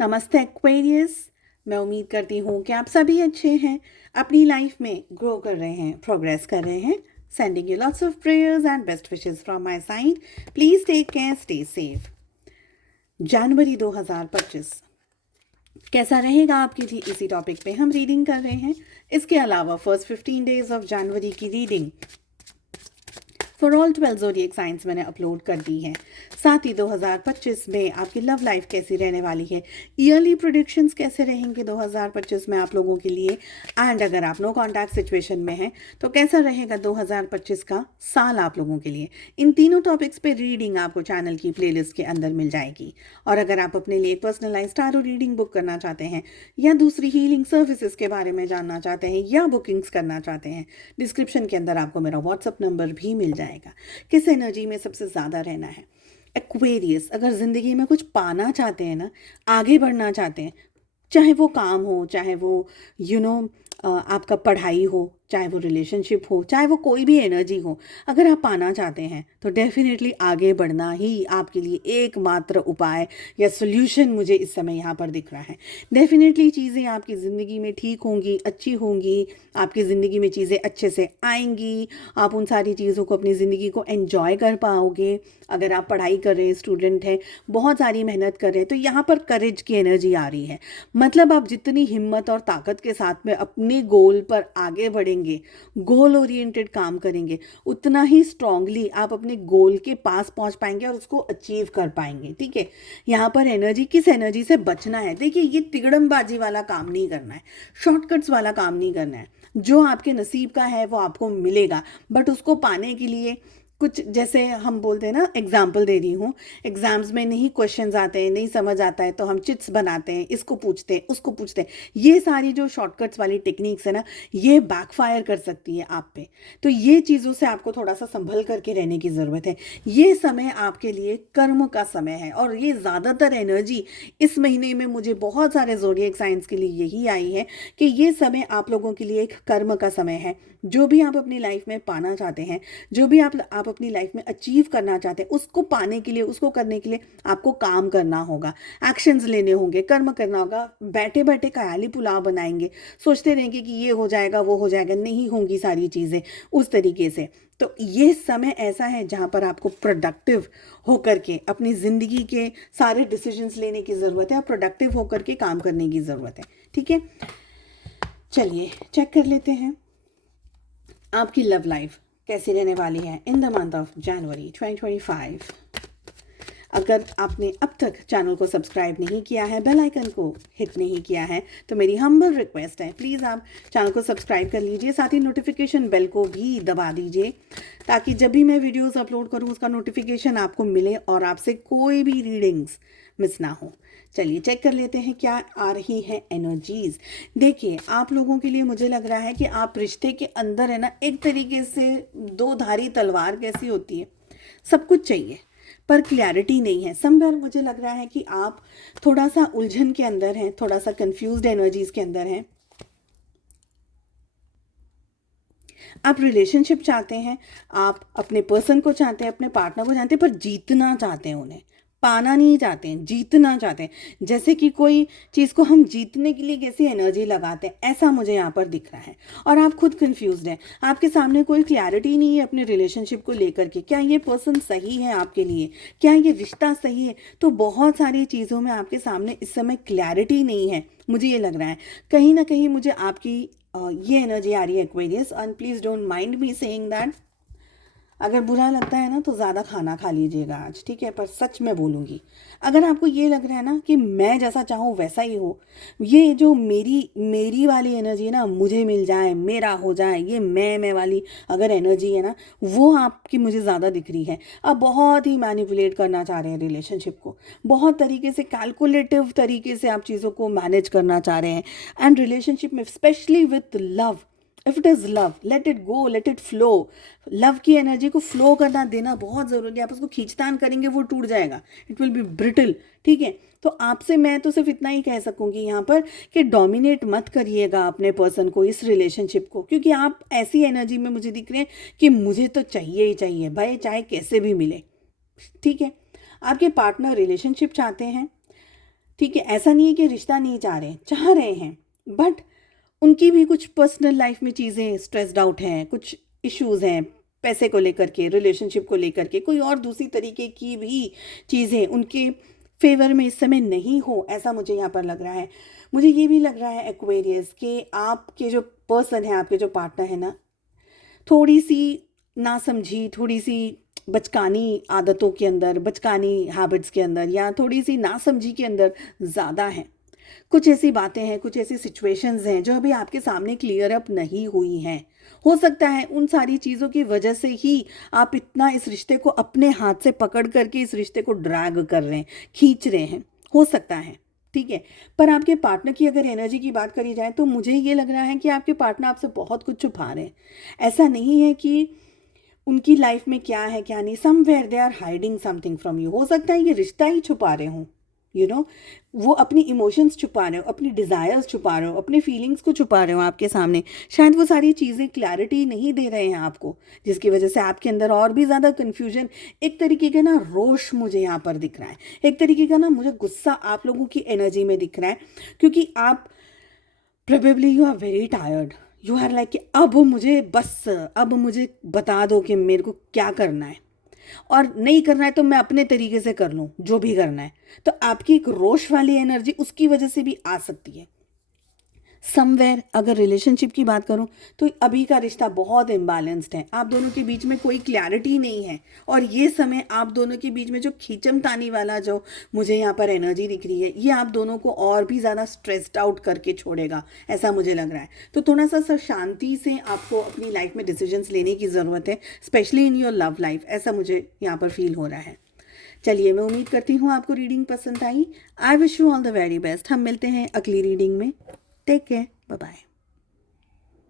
नमस्ते एक्वेरियस। मैं उम्मीद करती हूँ कि आप सभी अच्छे हैं, अपनी लाइफ में ग्रो कर रहे हैं, प्रोग्रेस कर रहे हैं। Sending you lots of prayers and best wishes from my side. Please take care, stay safe. जनवरी 2025 कैसा रहेगा आपके लिए, इसी टॉपिक पे हम रीडिंग कर रहे हैं। इसके अलावा फर्स्ट 15 डेज ऑफ जनवरी की reading for all 12 zodiac science मैंने अपलोड कर दी है। साथ ही 2025 में आपकी लव लाइफ कैसी रहने वाली है, ईयरली प्रोडिक्शंस कैसे रहेंगे 2025 में आप लोगों के लिए, एंड अगर आप नो कॉन्टैक्ट सिचुएशन में हैं तो कैसा रहेगा 2025 का साल आप लोगों के लिए। इन तीनों टॉपिक्स पे रीडिंग आपको चैनल की प्लेलिस्ट के अंदर मिल जाएगी। और अगर आप अपने लिए पर्सनलाइज्ड टारो रीडिंग बुक करना चाहते हैं या दूसरी हीलिंग सर्विसेज के बारे में जानना चाहते हैं या बुकिंग्स करना चाहते हैं, डिस्क्रिप्शन के अंदर आपको मेरा व्हाट्सअप नंबर भी मिल जाएगा। किस एनर्जी में सबसे ज़्यादा रहना है? एक्वेरियस। अगर ज़िंदगी में कुछ पाना चाहते हैं ना, आगे बढ़ना चाहते हैं, चाहे वो काम हो, चाहे वो आपका पढ़ाई हो, चाहे वो रिलेशनशिप हो, चाहे वो कोई भी एनर्जी हो, अगर आप पाना चाहते हैं तो डेफिनेटली आगे बढ़ना ही आपके लिए एकमात्र उपाय या सोल्यूशन मुझे इस समय यहाँ पर दिख रहा है। डेफिनेटली चीज़ें आपकी ज़िंदगी में ठीक होंगी, अच्छी होंगी, आपकी ज़िंदगी में चीज़ें अच्छे से आएंगी, आप उन सारी चीज़ों को, अपनी ज़िंदगी को एन्जॉय कर पाओगे। अगर आप पढ़ाई कर रहे हैं, स्टूडेंट हैं, बहुत सारी मेहनत कर रहे हैं, तो यहाँ पर करेज की एनर्जी आ रही है। मतलब आप जितनी हिम्मत और ताकत के साथ में अपने गोल पर आगे बढ़ेंगे, गोल ओरिएंटेड काम करेंगे, उतना ही स्ट्रांगली आप अपने गोल के पास पहुंच पाएंगे और उसको अचीव कर पाएंगे। ठीक है, यहाँ पर एनर्जी, किस एनर्जी से बचना है? देखिए, ये तिगड़मबाजी वाला काम नहीं करना है, शॉर्टकट्स वाला काम नहीं करना है। जो आपके नसीब का है वो आपको मिलेगा, बट उसको पाने के लिए कुछ, जैसे हम बोलते हैं ना, एग्जाम्पल दे रही हूँ, एग्जाम्स में नहीं क्वेश्चंस आते हैं, नहीं समझ आता है तो हम चिट्स बनाते हैं, इसको पूछते हैं, उसको पूछते हैं। ये सारी जो शॉर्टकट्स वाली टेक्निक्स है ना, ये बैकफायर कर सकती है आप पे। तो ये चीज़ों से आपको थोड़ा सा संभल करके रहने की ज़रूरत है। ये समय आपके लिए कर्म का समय है, और ये ज़्यादातर एनर्जी इस महीने में मुझे बहुत सारे ज़ोडिएक साइंस के लिए यही आई है कि ये समय आप लोगों के लिए एक कर्म का समय है। जो भी आप अपनी लाइफ में पाना चाहते हैं, जो भी आप अपनी लाइफ में अचीव करना चाहते हैं, उसको पाने के लिए, उसको करने के लिए आपको काम करना होगा, एक्शंस लेने होंगे, कर्म करना होगा। बैठे बैठे ख्याली पुलाव बनाएंगे, सोचते रहेंगे कि ये हो जाएगा, वो हो जाएगा, नहीं होंगी सारी चीज़ें उस तरीके से। तो ये समय ऐसा है जहाँ पर आपको प्रोडक्टिव होकर के अपनी ज़िंदगी के सारे डिसीजंस लेने की ज़रूरत है और प्रोडक्टिव होकर के काम करने की ज़रूरत है। ठीक है, चलिए चेक कर लेते हैं आपकी लव लाइफ कैसी रहने वाली है in the month of January 2025। अगर आपने अब तक चैनल को सब्सक्राइब नहीं किया है, बेल आइकन को हिट नहीं किया है, तो मेरी हम्बल रिक्वेस्ट है, प्लीज़ आप चैनल को सब्सक्राइब कर लीजिए, साथ ही नोटिफिकेशन बेल को भी दबा दीजिए, ताकि जब भी मैं वीडियोस अपलोड करूं उसका नोटिफिकेशन आपको मिले और आपसे कोई भी रीडिंग्स मिस ना हो। चलिए चेक कर लेते हैं क्या आ रही है एनर्जीज। देखिए, आप लोगों के लिए मुझे लग रहा है कि आप रिश्ते के अंदर है ना, एक तरीके से दो धारी तलवार कैसी होती है, सब कुछ चाहिए पर क्लैरिटी नहीं है। समवेयर मुझे लग रहा है कि आप थोड़ा सा उलझन के अंदर हैं, थोड़ा सा कंफ्यूज्ड एनर्जीज के अंदर हैं। आप रिलेशनशिप चाहते हैं, आप अपने पर्सन को चाहते हैं, अपने पार्टनर को चाहते हैं, पर जीतना चाहते हैं, उन्हें पाना नहीं चाहते हैं, जीतना चाहते हैं। जैसे कि कोई चीज़ को हम जीतने के लिए कैसी एनर्जी लगाते हैं, ऐसा मुझे यहाँ पर दिख रहा है। और आप खुद कंफ्यूज्ड हैं, आपके सामने कोई क्लैरिटी नहीं है अपने रिलेशनशिप को लेकर के। क्या ये पर्सन सही है आपके लिए, क्या ये रिश्ता सही है? तो बहुत सारी चीज़ों में आपके सामने इस समय क्लैरिटी नहीं है। मुझे ये लग रहा है कहीं ना कहीं मुझे आपकी ये एनर्जी आ रही है Aquarius, and please don't mind me saying that. अगर बुरा लगता है ना तो ज़्यादा खाना खा लीजिएगा आज, ठीक है? पर सच में बोलूँगी, अगर आपको ये लग रहा है ना कि मैं जैसा चाहूँ वैसा ही हो, ये जो मेरी वाली एनर्जी है ना, मुझे मिल जाए, मेरा हो जाए, ये मैं वाली अगर एनर्जी है ना, वो आपकी मुझे ज़्यादा दिख रही है। आप बहुत ही मैनिपुलेट करना चाह रहे हैं रिलेशनशिप को, बहुत तरीके से कैलकुलेटिव तरीके से आप चीज़ों को मैनेज करना चाह रहे हैं। एंड रिलेशनशिप में specially with love, if it is love, let it go, let it flow. Love की एनर्जी को फ्लो करना देना बहुत ज़रूरी है। आप उसको खींचतान करेंगे वो टूट जाएगा, इट विल बी ब्रिटल। ठीक है, तो आपसे मैं तो सिर्फ इतना ही कह सकूंगी यहाँ पर कि डोमिनेट मत करिएगा अपने पर्सन को, इस रिलेशनशिप को, क्योंकि आप ऐसी एनर्जी में मुझे दिख रहे हैं कि मुझे तो चाहिए ही चाहिए भाई, चाहे कैसे भी मिले। ठीक है, आपके पार्टनर रिलेशनशिप चाहते हैं, ठीक है, ऐसा नहीं है कि रिश्ता नहीं चाह रहे हैं, बट उनकी भी कुछ पर्सनल लाइफ में चीज़ें स्ट्रेस्ड आउट हैं, कुछ इश्यूज़ हैं, पैसे को लेकर के, रिलेशनशिप को लेकर के, कोई और दूसरी तरीके की भी चीज़ें उनके फेवर में इस समय नहीं हो, ऐसा मुझे यहाँ पर लग रहा है। मुझे ये भी लग रहा है एक्वेरियस कि आपके जो पर्सन है, आपके जो पार्टनर है ना, थोड़ी सी नासमझी, थोड़ी सी बचकानी आदतों के अंदर, बचकानी हैबिट्स के अंदर, या थोड़ी सी नासमझी के अंदर ज़्यादा है। कुछ ऐसी बातें हैं, कुछ ऐसी सिचुएशंस हैं जो अभी आपके सामने क्लियर अप नहीं हुई हैं। हो सकता है उन सारी चीज़ों की वजह से ही आप इतना इस रिश्ते को अपने हाथ से पकड़ करके इस रिश्ते को ड्रैग कर रहे हैं, खींच रहे हैं, हो सकता है। ठीक है, पर आपके पार्टनर की अगर एनर्जी की बात करी जाए तो मुझे ये लग रहा है कि आपके पार्टनर आपसे बहुत कुछ छुपा रहे हैं। ऐसा नहीं है कि उनकी लाइफ में क्या है क्या नहीं, somewhere they are hiding something from you. हो सकता है ये रिश्ता ही छुपा रहे हों, यू नो, वो अपनी इमोशंस छुपा रहे हो, अपनी डिज़ायर्स छुपा रहे हो, अपने फीलिंग्स को छुपा रहे हो आपके सामने। शायद वो सारी चीज़ें क्लैरिटी नहीं दे रहे हैं आपको, जिसकी वजह से आपके अंदर और भी ज़्यादा कन्फ्यूजन, एक तरीके का ना रोष मुझे यहाँ पर दिख रहा है, एक तरीके का ना मुझे गुस्सा आप लोगों की एनर्जी में दिख रहा है, क्योंकि आप probably you are very tired, you are like कि अब मुझे बता दो कि मेरे को क्या करना है, और नहीं करना है तो मैं अपने तरीके से कर लूँ जो भी करना है। तो आपकी एक रोष वाली एनर्जी उसकी वजह से भी आ सकती है। समवेयर अगर रिलेशनशिप की बात करूं तो अभी का रिश्ता बहुत इम्बैलेंस्ड है, आप दोनों के बीच में कोई क्लैरिटी नहीं है, और ये समय आप दोनों के बीच में जो खींचम तानी वाला जो मुझे यहाँ पर एनर्जी दिख रही है, ये आप दोनों को और भी ज़्यादा स्ट्रेस्ड आउट करके छोड़ेगा, ऐसा मुझे लग रहा है। तो थोड़ा सा शांति से आपको अपनी लाइफ में डिसीजंस लेने की ज़रूरत है, specially in your love life, ऐसा मुझे यहाँ पर फील हो रहा है। चलिए, मैं उम्मीद करती हूँ आपको रीडिंग पसंद आई। I wish you all the very best. हम मिलते हैं अगली रीडिंग में। Take care, bye bye.